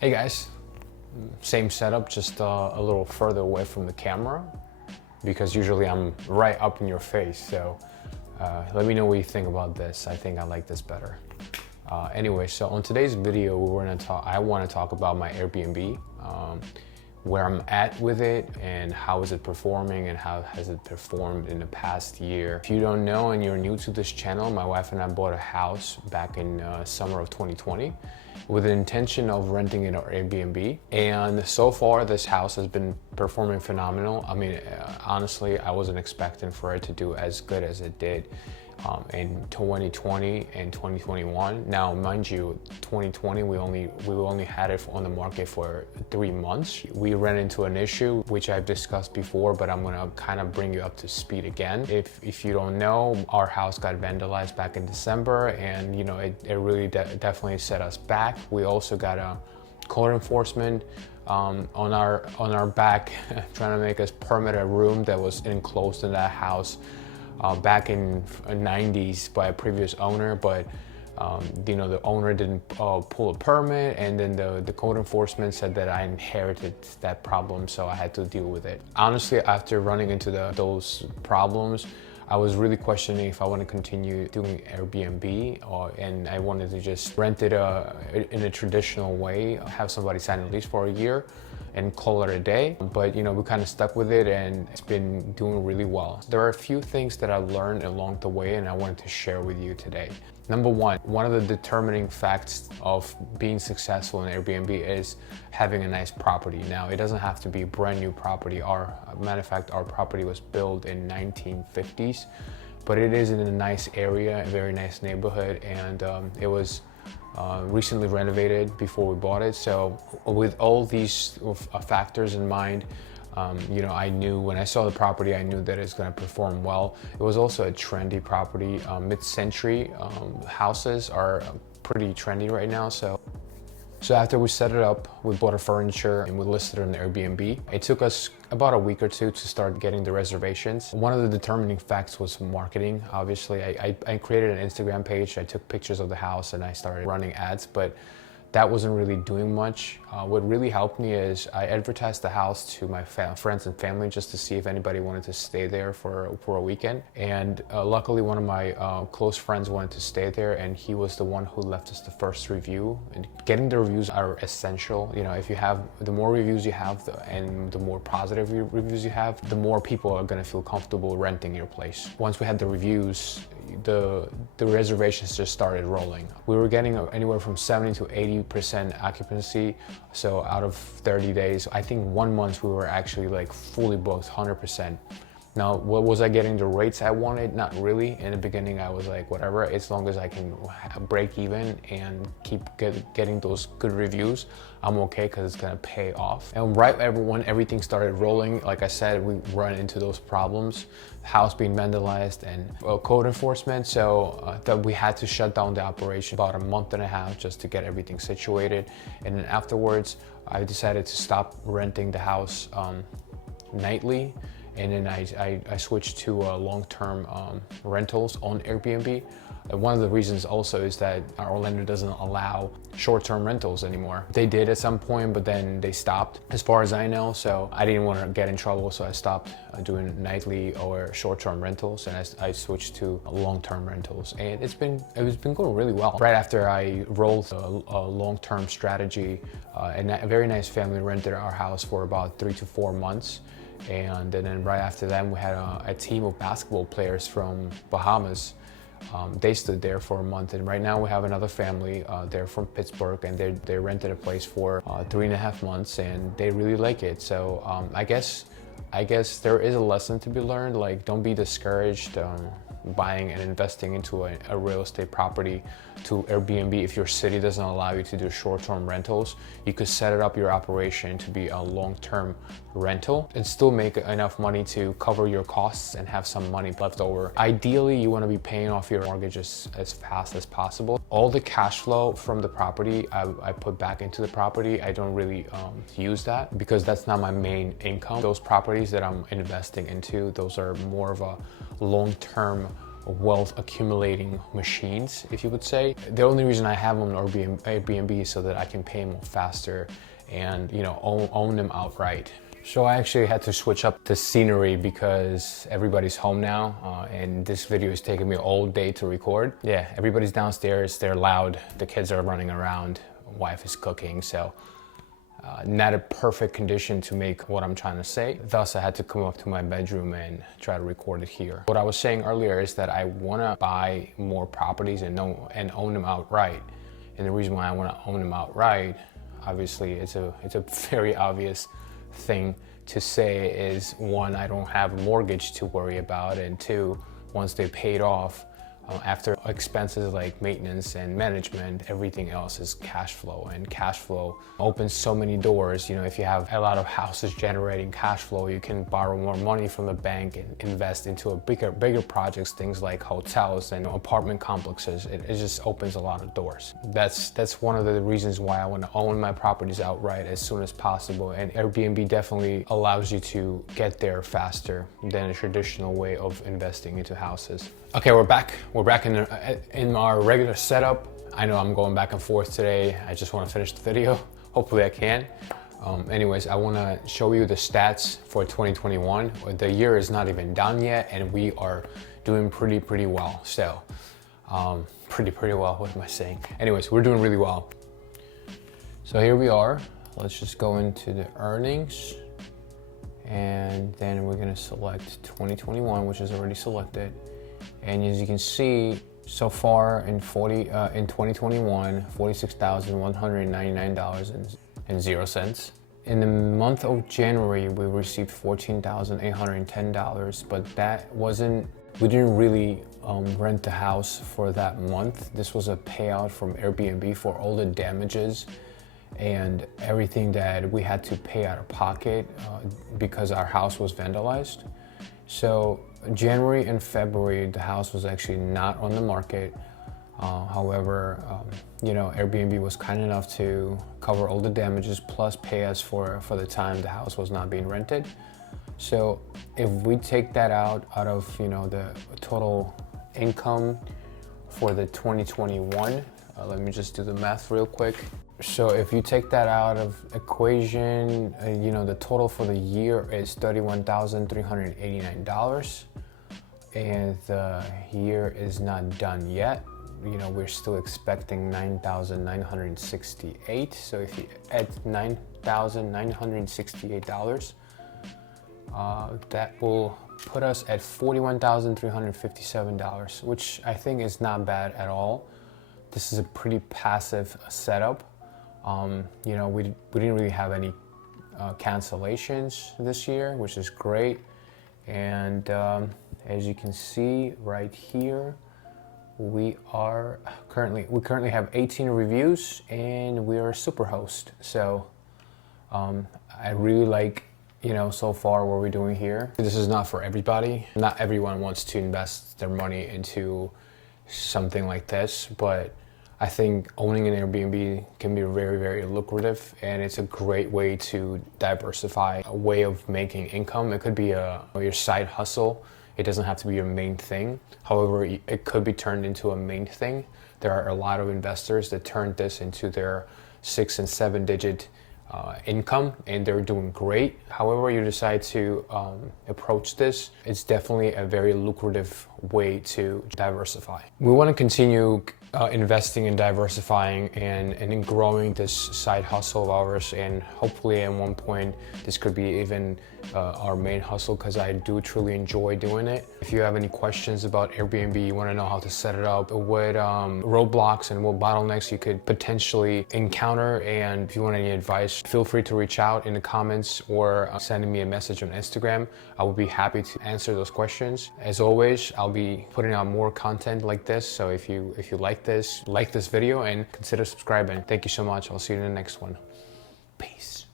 Hey guys, same setup, just a little further away from the camera because usually I'm right up in your face. So let me know what you think about this. I think I like this better. Anyway, so on today's video, I want to talk about my Airbnb, where I'm at with it and how is it performing and how has it performed in the past year. If you don't know and you're new to this channel, my wife and I bought a house back in summer of 2020 with the intention of renting it on Airbnb. And so far this house has been performing phenomenal. I mean, honestly, I wasn't expecting for it to do as good as it did in 2020 and 2021. Now, mind you, 2020 we only had it on the market for 3 months. We ran into an issue which I've discussed before, but I'm gonna kind of bring you up to speed again. If you don't know, our house got vandalized back in December, and you know it really definitely set us back. We also got a code enforcement on our back trying to make us permit a room that was enclosed in that house back in 90s by a previous owner, but you know, the owner didn't pull a permit, and then the code enforcement said that I inherited that problem, so I had to deal with it. Honestly, after running into those problems, I was really questioning if I want to continue doing Airbnb, and I wanted to just rent it in a traditional way, have somebody sign a lease for a year and call it a day. But you know, we kind of stuck with it and it's been doing really well. There are a few things that I learned along the way and I wanted to share with you today. Number one of the determining facts of being successful in Airbnb is having a nice property. Now, it doesn't have to be a brand new property. Matter of fact, our property was built in 1950s, but it is in a nice area, a very nice neighborhood, and it was recently renovated before we bought it. So with all these factors in mind, you know, I knew when I saw the property, I knew that it's going to perform well. It was also a trendy property. Mid-century houses are pretty trendy right now. So after we set it up, we bought our furniture and we listed it on Airbnb. It took us about a week or two to start getting the reservations. One of the determining facts was marketing. Obviously, I created an Instagram page. I took pictures of the house and I started running ads, but that wasn't really doing much. What really helped me is I advertised the house to my friends and family just to see if anybody wanted to stay there for a weekend. And luckily, one of my close friends wanted to stay there, and he was the one who left us the first review. And getting the reviews are essential. You know, if you have, the more reviews you have and the more positive reviews you have, the more people are gonna feel comfortable renting your place. Once we had the reviews, the reservations just started rolling. We were getting anywhere from 70 to 80% occupancy. So out of 30 days, I think 1 month we were actually like fully booked 100%. Now, was I getting the rates I wanted? Not really. In the beginning, I was like, whatever, as long as I can break even and keep getting those good reviews, I'm okay, because it's gonna pay off. And right when everything started rolling, like I said, we run into those problems, house being vandalized and code enforcement. So that we had to shut down the operation about a month and a half just to get everything situated. And then afterwards, I decided to stop renting the house nightly. And then I switched to long-term rentals on Airbnb. One of the reasons also is that Orlando doesn't allow short-term rentals anymore. They did at some point, but then they stopped, as far as I know. So I didn't want to get in trouble, so I stopped doing nightly or short-term rentals, and I switched to long-term rentals. And it's been going really well. Right after I rolled a long-term strategy, a very nice family rented our house for about 3 to 4 months. And then right after that, we had a team of basketball players from Bahamas. They stood there for a month, and right now we have another family. They're from Pittsburgh, and they rented a place for 3.5 months, and they really like it. So I guess there is a lesson to be learned. Like, don't be discouraged buying and investing into a real estate property to Airbnb. If your city doesn't allow you to do short-term rentals, you could set it up your operation to be a long-term rental and still make enough money to cover your costs and have some money left over. Ideally, you want to be paying off your mortgage as fast as possible. All the cash flow from the property, I put back into the property. I don't really use that because that's not my main income. Those properties that I'm investing into, those are more of a long-term wealth accumulating machines, if you would say. The only reason I have them on Airbnb is so that I can pay them faster and, you know, own them outright. So I actually had to switch up the scenery because everybody's home now, and this video is taking me all day to record. Yeah, everybody's downstairs, they're loud, the kids are running around, wife is cooking, so not a perfect condition to make what I'm trying to say. Thus, I had to come up to my bedroom and try to record it here. What I was saying earlier is that I want to buy more properties and own them outright. And the reason why I want to own them outright, obviously, it's a very obvious thing to say is, one, I don't have a mortgage to worry about, and two, once they're paid off, after expenses like maintenance and management, everything else is cash flow, and cash flow opens so many doors. You know, if you have a lot of houses generating cash flow, you can borrow more money from the bank and invest into a bigger projects, things like hotels and apartment complexes. It just opens a lot of doors. That's one of the reasons why I want to own my properties outright as soon as possible. And Airbnb definitely allows you to get there faster than a traditional way of investing into houses. Okay, we're back. We're back in our regular setup. I know I'm going back and forth today. I just want to finish the video. Hopefully I can. Anyways, I want to show you the stats for 2021. The year is not even done yet, and we are doing pretty well. So, pretty well. What am I saying? Anyways, we're doing really well. So here we are. Let's just go into the earnings, and then we're gonna select 2021, which is already selected. And as you can see, so far in 2021, $46,199.00. In the month of January, we received $14,810, but we didn't really rent the house for that month. This was a payout from Airbnb for all the damages and everything that we had to pay out of pocket because our house was vandalized. So January and February, the house was actually not on the market. However, you know, Airbnb was kind enough to cover all the damages plus pay us for the time the house was not being rented. So if we take that out of, you know, the total income for the 2021, let me just do the math real quick. So if you take that out of equation, you know, the total for the year is $31,389. And the year is not done yet. You know, we're still expecting $9,968. So if you add $9,968, that will put us at $41,357, which I think is not bad at all. This is a pretty passive setup. You know, we didn't really have any cancellations this year, which is great. And as you can see right here, we currently have 18 reviews, and we are a super host. So I really like, you know, so far what we're doing here. This is not for everybody. Not everyone wants to invest their money into something like this, but I think owning an Airbnb can be very lucrative, and it's a great way to diversify a way of making income. It could be your side hustle. It doesn't have to be your main thing. However, it could be turned into a main thing. There are a lot of investors that turned this into their 6- and 7-digit income, and they're doing great. However you decide to approach this, it's definitely a very lucrative way to diversify. We want to continue investing and diversifying and in growing this side hustle of ours, and hopefully at one point this could be even our main hustle, because I do truly enjoy doing it. If you have any questions about Airbnb, you want to know how to set it up, what roadblocks and what bottlenecks you could potentially encounter, and if you want any advice, feel free to reach out in the comments or sending me a message on Instagram. I will be happy to answer those questions. As always, I'll be putting out more content like this, so if you like this video and consider subscribing. Thank you so much. I'll see you in the next one. Peace.